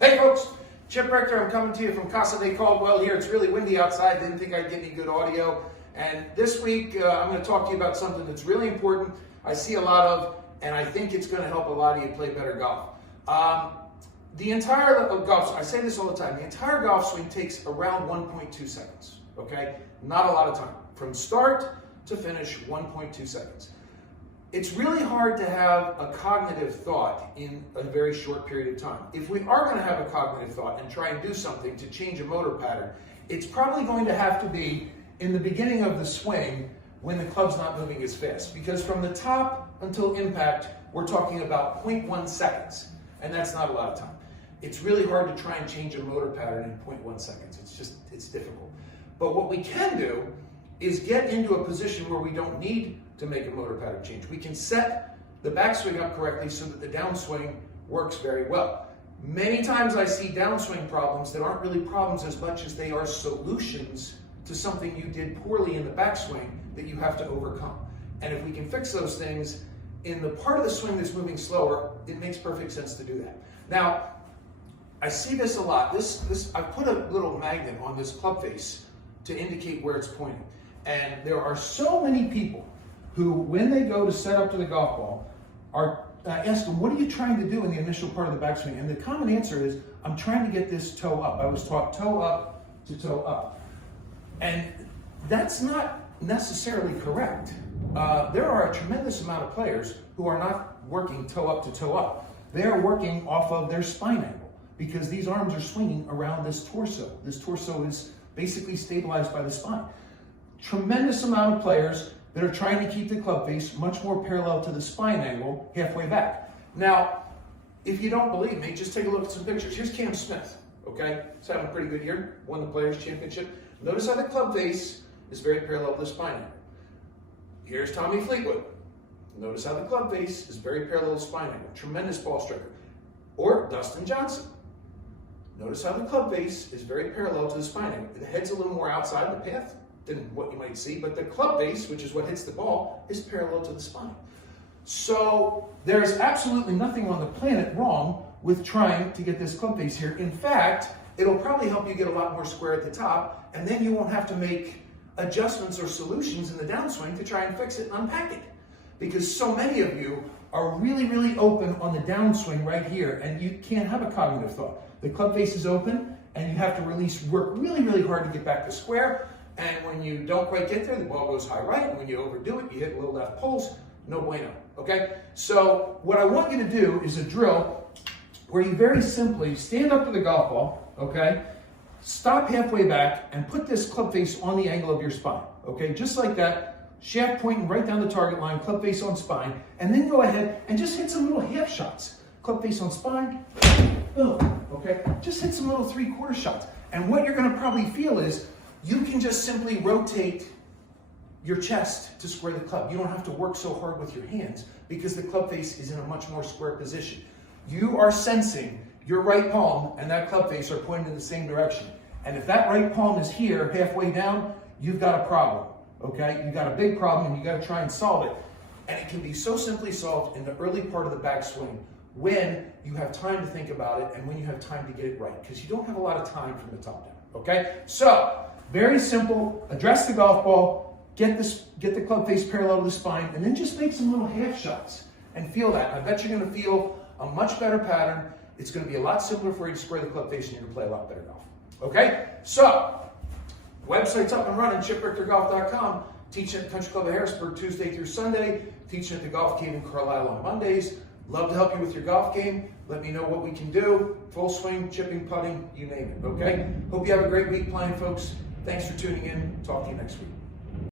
Hey folks, Chip Richter. I'm coming to you from Casa de Caldwell here. It's really windy outside. Didn't think I'd get any good audio. And this week I'm going to talk to you about something that's really important. I see a lot of, and I think it's going to help a lot of you play better golf. The entire golf, I say this all the time, the entire golf swing takes around 1.2 seconds, okay? Not a lot of time. From start to finish, 1.2 seconds. It's really hard to have a cognitive thought in a very short period of time. If we are going to have a cognitive thought and try and do something to change a motor pattern, it's probably going to have to be in the beginning of the swing when the club's not moving as fast. Because from the top until impact, we're talking about 0.1 seconds, and that's not a lot of time. It's really hard to try and change a motor pattern in 0.1 seconds. It's difficult. But what we can do is get into a position where we don't need to make a motor pattern change. We can set the backswing up correctly so that the downswing works very well. Many times I see downswing problems that aren't really problems as much as they are solutions to something you did poorly in the backswing that you have to overcome. And if we can fix those things in the part of the swing that's moving slower, it makes perfect sense to do that. Now, I see this a lot. I put a little magnet on this club face to indicate where it's pointing. And there are so many people who, when they go to set up to the golf ball, ask them, what are you trying to do in the initial part of the backswing? And the common answer is, I'm trying to get this toe up. I was taught toe up to toe up. And that's not necessarily correct. There are a tremendous amount of players who are not working toe up to toe up. They are working off of their spine angle because these arms are swinging around this torso. This torso is basically stabilized by the spine. Tremendous amount of players that are trying to keep the club face much more parallel to the spine angle halfway back. Now, if you don't believe me, just take a look at some pictures. Here's Cam Smith, okay? He's having a pretty good year, won the Players' Championship. Notice how the club face is very parallel to the spine angle. Here's Tommy Fleetwood. Notice how the club face is very parallel to the spine angle. Tremendous ball striker. Or Dustin Johnson. Notice how the club face is very parallel to the spine angle. The head's a little more outside the path than what you might see, but the club base, which is what hits the ball, is parallel to the spine. So there's absolutely nothing on the planet wrong with trying to get this club face here. In fact, it'll probably help you get a lot more square at the top, and then you won't have to make adjustments or solutions in the downswing to try and fix it and unpack it. Because so many of you are really, really open on the downswing right here, and you can't have a cognitive thought. The club face is open, and you have to work really, really hard to get back to square. And when you don't quite get there, the ball goes high right. And when you overdo it, you hit low left poles. No bueno, okay? So what I want you to do is a drill where you very simply stand up to the golf ball, okay? Stop halfway back and put this club face on the angle of your spine, okay? Just like that, shaft pointing right down the target line, club face on spine, and then go ahead and just hit some little half shots. Club face on spine, boom, okay? Just hit some little 3/4 shots. And what you're gonna probably feel is, you can just simply rotate your chest to square the club. You don't have to work so hard with your hands because the club face is in a much more square position. You are sensing your right palm and that club face are pointing in the same direction. And if that right palm is here halfway down, you've got a problem, okay? You've got a big problem and you got to try and solve it. And it can be so simply solved in the early part of the backswing when you have time to think about it and when you have time to get it right, because you don't have a lot of time from the top down, okay? So, very simple, address the golf ball, get the club face parallel to the spine, and then just make some little half shots and feel that. I bet you're gonna feel a much better pattern. It's gonna be a lot simpler for you to square the club face and you're gonna play a lot better golf, okay? So, website's up and running, chiprichtergolf.com, teaching at the Country Club of Harrisburg Tuesday through Sunday, teaching at the Golf Cave in Carlisle on Mondays. Love to help you with your golf game. Let me know what we can do. Full swing, chipping, putting, you name it, okay? Hope you have a great week playing, folks. Thanks for tuning in. Talk to you next week.